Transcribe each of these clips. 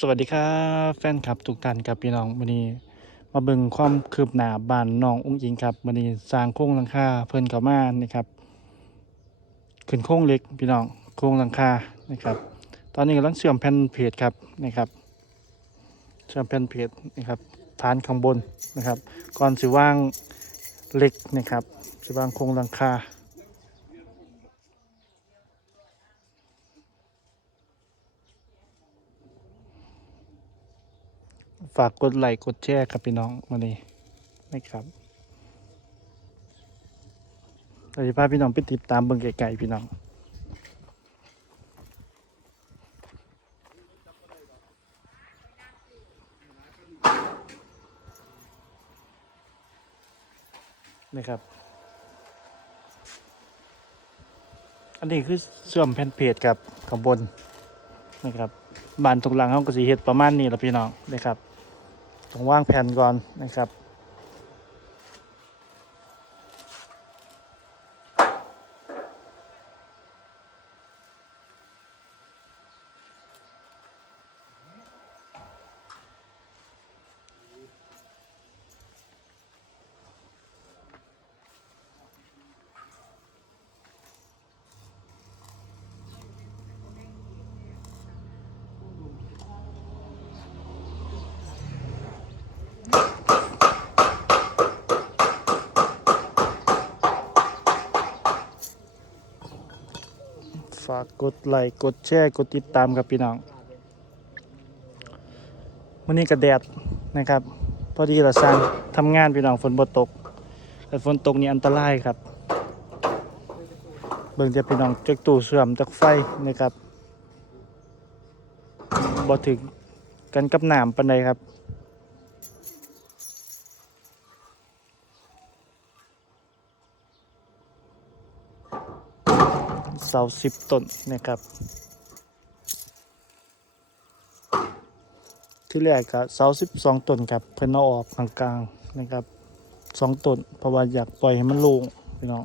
สวัสดีครับแฟนคลับทุกท่านครับพี่น้องวันนี้ มาเบิ่งความคืบหน้าบ้านน้องอุ้งอิงครับวันนี้สร้างโครงหลังคาเพิ่นเข้ามานี่ครับขึ้นโครงเหล็กพี่น้องโครงหลังคานะครับ ตอนนี้กำลังเชื่อมแผ่นเพจครับนะครับ เชื่อมแผ่นเพจนะครับฐานข้างบนนะครับ ก่อนสิว่างเหล็กนะครับสิว่างโครงหลังคา ฝากกดไลค์กดแชร์ครับพี่น้องวันนี้นะครับเราจะพาพี่น้องไปติดตามเบิ่งไกลๆพี่น้องนะครับ อันนี้คือเสื่อมแผ่นเพจครับข้างบนนะครับบานตรงหลังห้องกสีเฮ็ดประมาณนี้แหละพี่น้องนะครับ ต้องวางแผนก่อนนะครับ ฝากกดไลค์กดแชร์กดติดตามครับพี่น้องวันนี้กระแดดนะครับ พอดีเราสร้างทำงานพี่น้องฝนบ่ตกแต่ฝนตกนี่อันตรายครับ เบิ่งจะพี่น้องจากตู้เสื่อมจากไฟนะครับบ่ถึงกันกับน้ำปานใดครับ เสาสิบต้นนะครับ ที่แรกก็เสาสิบสองต้นครับเพิ่นเอาออกกลางๆนะครับสองต้นเพราะว่าอยากปล่อยให้มันโล่งพี่น้อง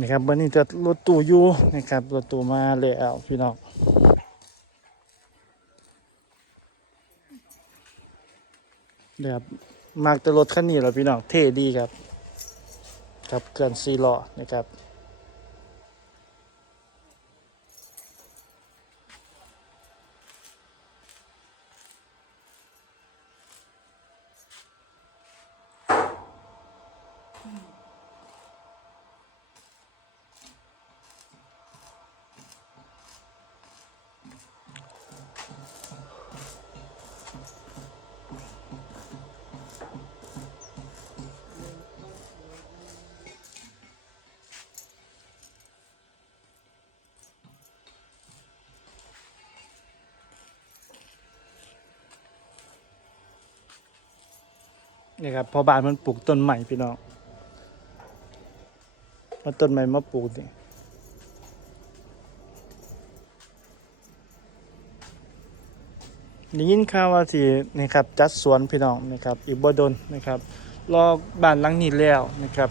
นะครับวันนี้จะรถตู้อยู่นะครับรถตู้มาแล้วพี่น้องเดี๋ยวครับมากแต่รถคันนี้แหล้วพี่น้องเท่ดีครับ ครับเกินสี่ล้อนะครับ นี่ครับพอบานมันปลูกต้นใหม่พี่น้องมาต้นใหม่มาปลูกนี่ได้ยินข่าวว่าสินะครับจัดสวนพี่น้องนะครับอีกบ่ดนนะครับรอบ้านหลังนี้แล้วนะครับ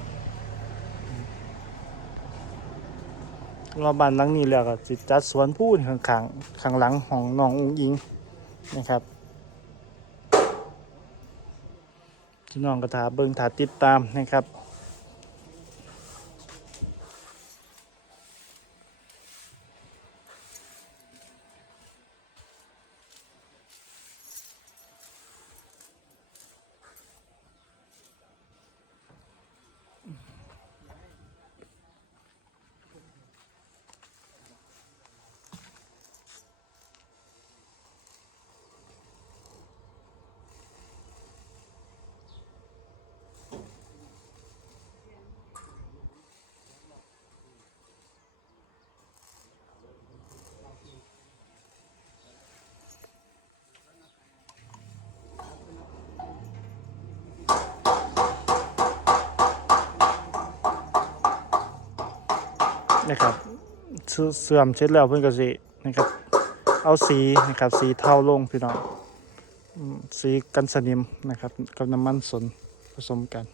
รอบ้านหลังนี้แล้วก็สิจัดสวนพูนข้างๆข้างหลังของน้องอุ้งอิงนะครับ พี่น้องก็ถาเบิ่งถาติดตามนะครับ นะครับเสื่อมเสร็จแล้วเพื่อนก็สินะครับ เอาสีนะครับ สีเทาลงพี่น้องสีกันสนิมนะครับ กับน้ำมันสนผสมกัน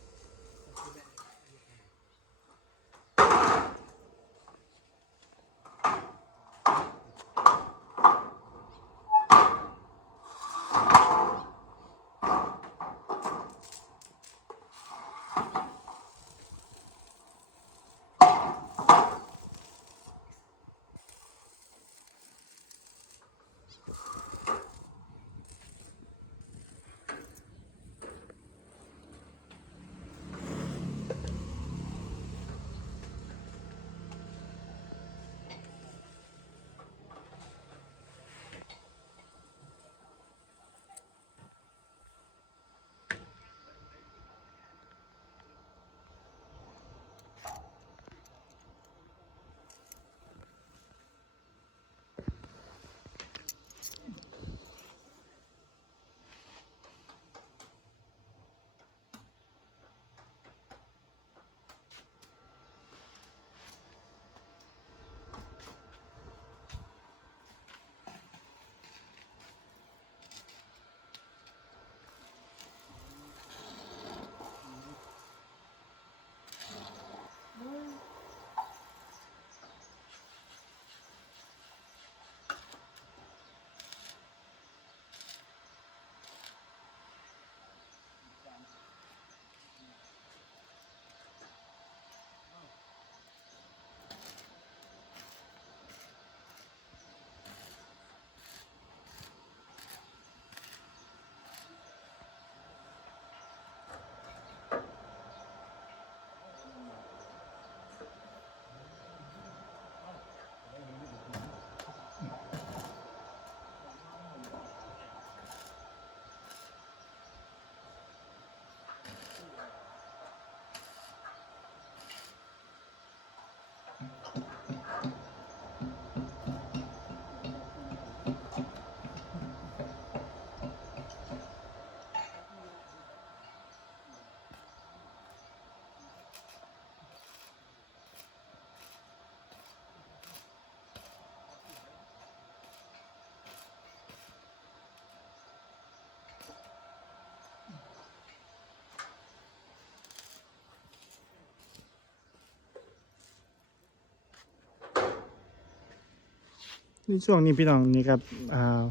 ในช่วงนี้พี่น้องนี่ครับอ่า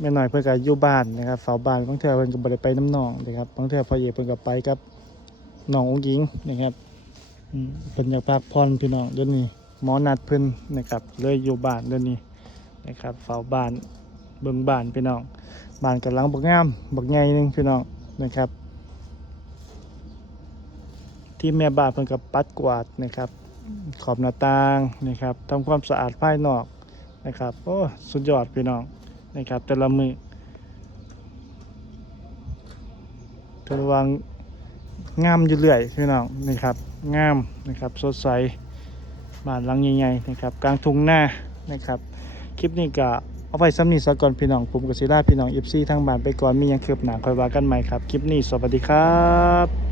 แม่น้อยเพิ่นก็อยู่บ้านนะครับเฝ้าบ้านบางเทื่อเพิ่อนก็บ่ได้ไปน้ำหนองนะครับบางเทื่อพ่อเอกเพิ่อนก็ไปกับน้ององหญิงนะครับอืมเพิ่อนอยากพักผ่อนพี่น้องเดี๋ยวนี้หมอนัดเพิ่อนนะครับเลยอยู่บ้านเดี๋ยวนี้นะครับเฝ้าบ้านเบิ่งบ้านพี่น้องบ้านกำลังบักงามบักใหญ่หนึงพี่น้องนะครับ ที่แม่บ้านเพิ่อนก็ปัดกวาดนะครับ ขอบหน้าต่างนะครับทำความสะอาดภายนอก นะครับโอ้สุดยอดพี่น้องนะครับแต่ละมือแต่ละวังงามอยู่เรื่อยพี่น้องนะครับงามนะครับสดใสบ้านหลังใหญ่ๆนะครับกลางทุ่งนานะครับคลิปนี้ก็เอาไว้ซ้ำนี้ซะก่อนพี่น้องผมกับศิลาพี่น้องเอฟซีทางบ้านไปก่อนมียังคืบหนาคอยว่ากันใหม่ครับคลิปนี้สวัสดีครับ